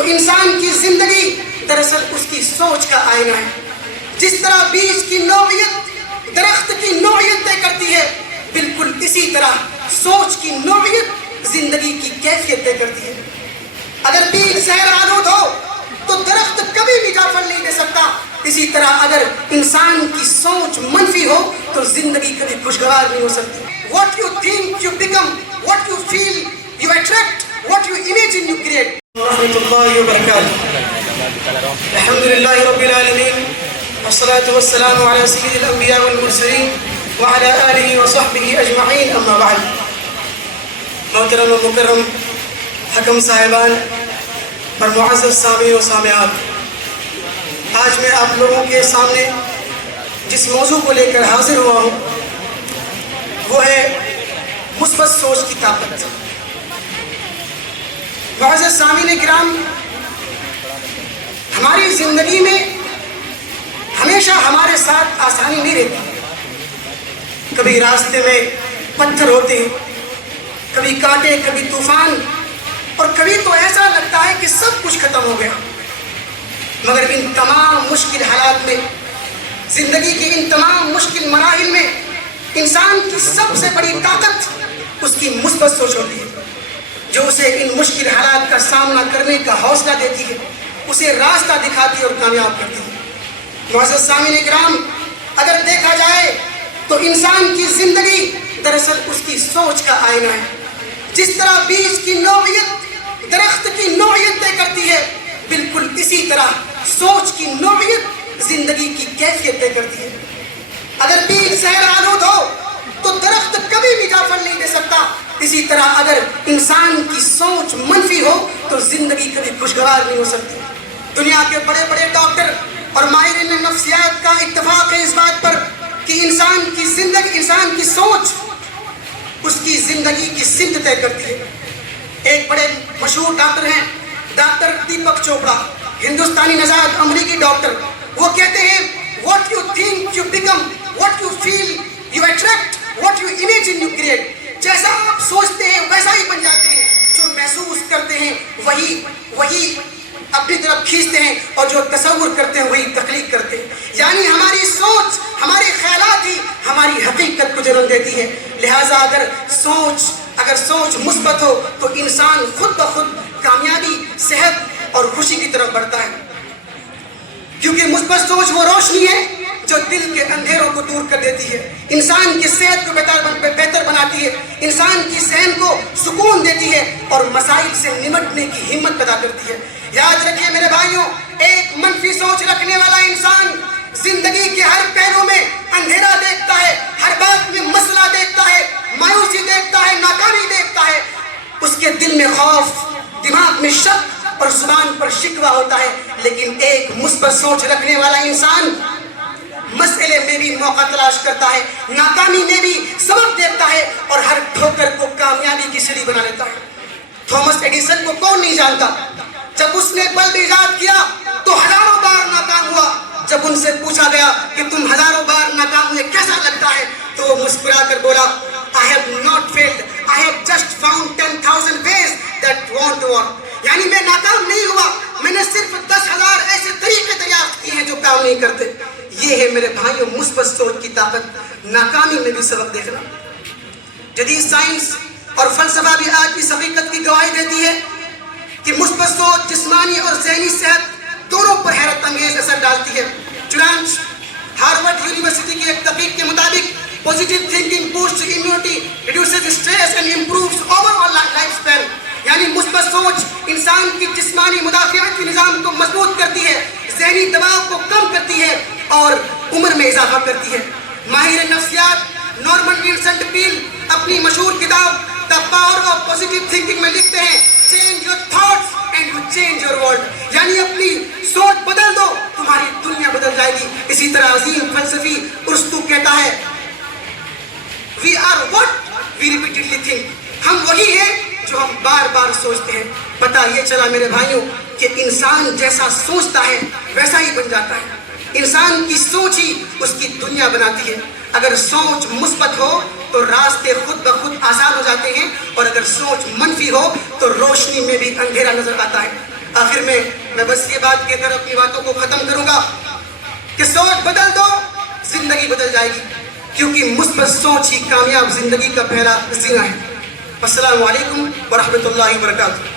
تو انسان کی زندگی دراصل اس کی سوچ کا آئینہ ہے. جس طرح بیج کی نوعیت درخت کی نوعیت طے کرتی ہے، بالکل اسی طرح سوچ کی نوعیت زندگی کی کیفیت طے کرتی ہے. اگر بیج زہر آلود ہو تو درخت کبھی بھی جا پھل نہیں دے سکتا. اسی طرح اگر انسان کی سوچ منفی ہو تو زندگی کبھی خوشگوار نہیں ہو سکتی. What you think you become, what you feel you attract, what you imagine you create. ورحمۃ اللہ وبرکاتہ. الحمدللہ رب العالمین والصلاة والسلام علی سید الانبیاء والمرسلین وعلی آلہ وصحبہ اجمعین. اما بعد. محترم و مکرم حکم صاحبان اور معزز سامعین و سامعات، آج میں آپ لوگوں کے سامنے جس موضوع کو لے کر حاضر ہوا ہوں وہ ہے مثبت سوچ کی طاقت. معزز سامعین کرام، ہماری زندگی میں ہمیشہ ہمارے ساتھ آسانی نہیں رہتی. کبھی راستے میں پتھر ہوتے ہیں، کبھی کانٹے، کبھی طوفان، اور کبھی تو ایسا لگتا ہے کہ سب کچھ ختم ہو گیا. مگر ان تمام مشکل حالات میں، زندگی کے ان تمام مشکل مراحل میں، انسان کی سب سے بڑی طاقت اس کی مثبت سوچ ہوتی ہے، جو اسے ان مشکل حالات کا سامنا کرنے کا حوصلہ دیتی ہے، اسے راستہ دکھاتی ہے اور کامیاب کرتی ہے. معزز سامعین کرام، اگر دیکھا جائے تو انسان کی زندگی دراصل اس کی سوچ کا آئینہ ہے. جس طرح بیج کی نوعیت درخت کی نوعیت طے کرتی ہے، بالکل اسی طرح سوچ کی نوعیت زندگی کی کیفیت طے کرتی ہے. اگر بیج زہر آلود ہو تو درخت کبھی بھی جا پھل نہیں دے سکتا. اسی طرح اگر انسان کی سوچ منفی ہو تو زندگی کبھی خوشگوار نہیں ہو سکتی. دنیا کے بڑے بڑے ڈاکٹر اور ماہرین نفسیات کا اتفاق ہے اس بات پر کہ انسان کی زندگی، انسان کی سوچ اس کی زندگی کی سمت طے کرتی ہے. ایک بڑے مشہور ڈاکٹر ہیں ڈاکٹر دیپک چوپڑا، ہندوستانی نژاد امریکی ڈاکٹر. وہ کہتے ہیں what you think you become, what you feel you attract, what you imagine you create. جیسا آپ سوچتے ہیں ویسا ہی بن جاتے ہیں. جو محسوس کرتے ہیں وہی اپنی طرف کھینچتے ہیں، اور جو تصور کرتے ہیں وہی تخلیق کرتے ہیں. یعنی ہماری سوچ، ہمارے خیالات ہی ہماری حقیقت کو جنم دیتی ہے. لہٰذا اگر سوچ مثبت ہو تو انسان خود بخود کامیابی، صحت اور خوشی کی طرف بڑھتا ہے. کیونکہ مثبت سوچ وہ روشنی ہے جو دل کے اندھیروں کو دور کر دیتی ہے، انسان کی صحت کو بہتر بناتی ہے، انسان کی ذہن کو سکون دیتی ہے اور مسائل سے نمٹنے کی ہمت پیدا کرتی ہے. یاد رکھیے میرے بھائیوں، ایک منفی سوچ رکھنے والا انسان زندگی کے ہر پہلو میں اندھیرا دیکھتا ہے، ہر بات میں مسئلہ دیکھتا ہے، مایوسی دیکھتا ہے، ناکامی دیکھتا ہے. اس کے دل میں خوف، دماغ میں شک اور زبان پر شکوہ ہوتا ہے. لیکن ایک مثبت سوچ رکھنے والا انسان مسئلے میں بھی موقع تلاش کرتا ہے، ناکامی میں بھی سبب دیکھتا ہے اور ہر ٹھوکر کو کامیابی کی سیڑھی بنا لیتا ہے. تھامس ایڈیسن کو کون نہیں جانتا؟ جب اس نے بلب ایجاد کیا تو ہزاروں بار ناکام ہوا. جب ان سے پوچھا گیا کہ تم ہزاروں بار ناکام ہوئے کیسا لگتا ہے تو وہ مسکرا کر بولا I have not failed, I have just found 10,000 ways that won't work. یعنی میں ناکام نہیں ہوا، میں نے صرف 10,000 ایسے طریقے دریافت کیے ہیں جو کام نہیں کرتے. یہ ہے میرے بھائیوں مثبت سوچ کی طاقت، ناکامی میں بھی سبق دیکھنا. جدید سائنس اور فلسفہ بھی آج کی حقیقت کی گواہی دیتی ہے کہ مثبت سوچ جسمانی اور ذہنی صحت دونوں پر حیرت انگیز اثر ڈالتی ہے. چنانچہ ہارورڈ یونیورسٹی کی ایک تحقیق کے مطابق positive thinking boosts immunity, reduces stress and improves overall life span. یعنی مثبت سوچ انسان کی جسمانی مدافعتی نظام کو مضبوط کرتی ہے، ذہنی دباؤ کو کم کرتی ہے اور عمر میں اضافہ کرتی ہے. ماہر نفسیات نارمن ونسنٹ پیل اپنی مشہور کتاب the power of positive thinking میں لکھتے ہیں change your thoughts and you change your world. یعنی اپنی سوچ بدل دو، تمہاری دنیا بدل جائے گی. اسی طرح عظیم فلسفی ارسطو کہتا ہے we are what we repeatedly think. ہم وہی ہیں جو ہم بار بار سوچتے ہیں. پتہ یہ چلا میرے بھائیوں کہ انسان جیسا سوچتا ہے ویسا ہی بن جاتا ہے. انسان کی سوچ ہی اس کی دنیا بناتی ہے. اگر سوچ مثبت ہو تو راستے خود بخود آسان ہو جاتے ہیں، اور اگر سوچ منفی ہو تو روشنی میں بھی اندھیرا نظر آتا ہے. آخر میں بس یہ بات کہہ کر اپنی باتوں کو ختم کروں گا کہ سوچ بدل دو، زندگی بدل جائے گی، کیونکہ مثبت سوچ ہی کامیاب زندگی کا پہلا زینہ ہے۔ السلام علیکم ورحمۃ اللہ وبرکاتہ۔